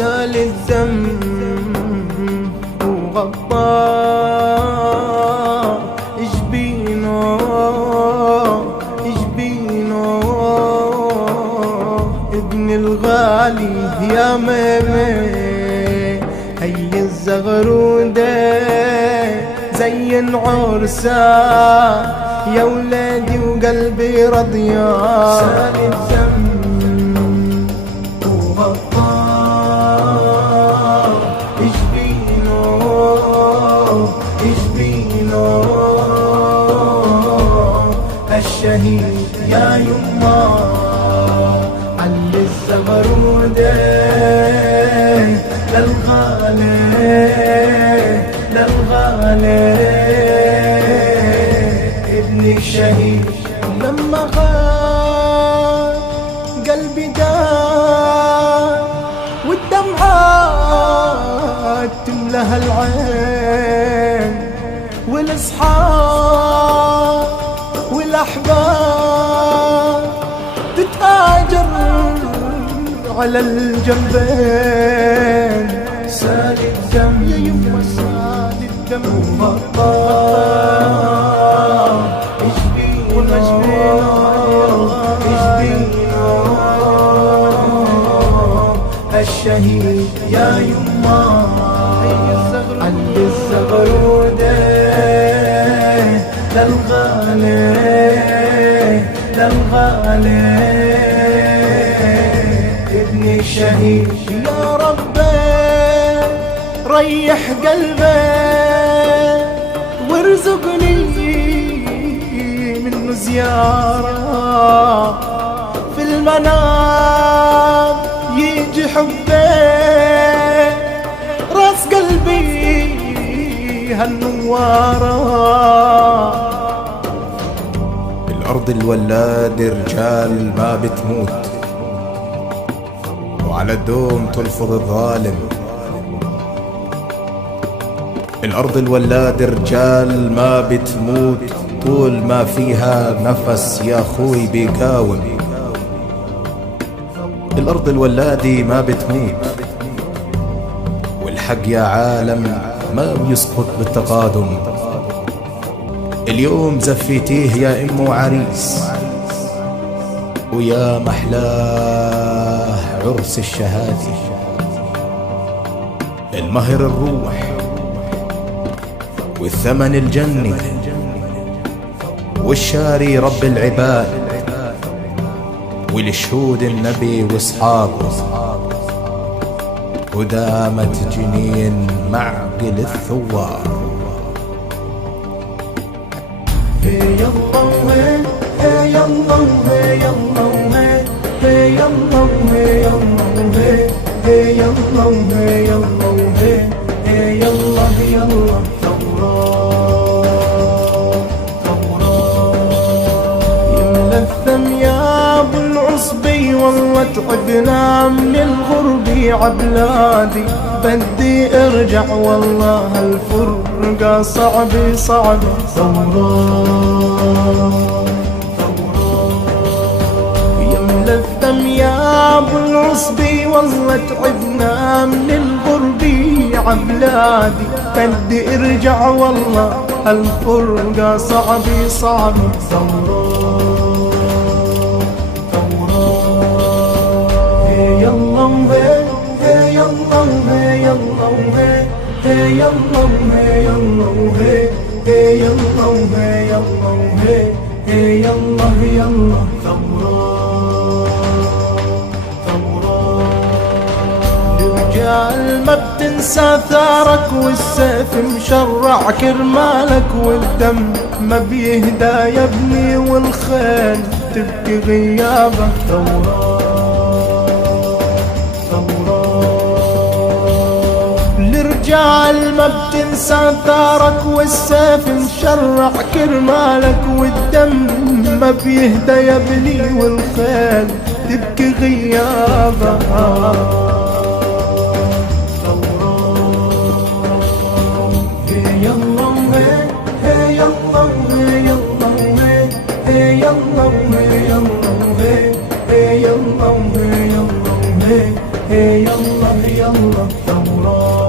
سال الدم وغطاه جبينه جبينه. ابن الغالي يا ميمي هي الزغرودة زين عرسه يا ولادي وقلبي رضيان. سال الدم وغطاه جبينه جبينه. الشهيد يا يما علي الزغرودة للغالي للغالي. ابني الشهيد لما غاب قلبي دار والدمعات تملها العين والاصحاب والاحباب تتهاجر على الجنبين. سال الدم يا يما سال الدم وغطاه جبينه جبينه. الشهيد يا يما علي الزغرودة للغالي للغالي. ابني الشهيد يا ربي ريح قلبي وارزقني منه زيارة في المنام يجي حبي راس قلبي هالنوارة. الأرض الولاد رجال ما بتموت وعلى الدوم تلفظ الظالم. الأرض الولاد رجال ما بتموت طول ما فيها نفس يا خوي بيقاوم. الأرض الولادي ما بتموت والحق يا عالم ما بيسقط بالتقادم. اليوم زفيتيه يا أم عريس ويا محلاه عرس الشهادي. المهر الروح والثمن الجني والشاري رب العباد ولشهود النبي واصحابه ودامت جنين معقل الثوار. يا الله يا الله يا الله يا الله يا الله يا الله يا الله يا الله يا الله. يا ابو العصبي والله تعبنا من الغرب عبلادي. بدي ارجع والله هالفرقة صعبة صعبة. يا ملثم يا ابو العصبي والله تعبنا من الغرب عبلادي. بدي ارجع والله هالفرقة صعبة صعبة. يا الله يا الله يا الله يا الله يا الله يا الله يا الله يا الله يا الله. رجال ما بتنسى ثارك والسيف مشرع كرمالك والدم ما بيهدى يا ابني والخيل تبكي غيابك. الرجال ما بتنسى ثارك والسيف مشرع كرمالك والدم ما بيهدى يا ابني والخيل تبكي غيابك. يا الله يا الله يا الله يا الله يا الله يا الله يا الله يا الله يلا الثورات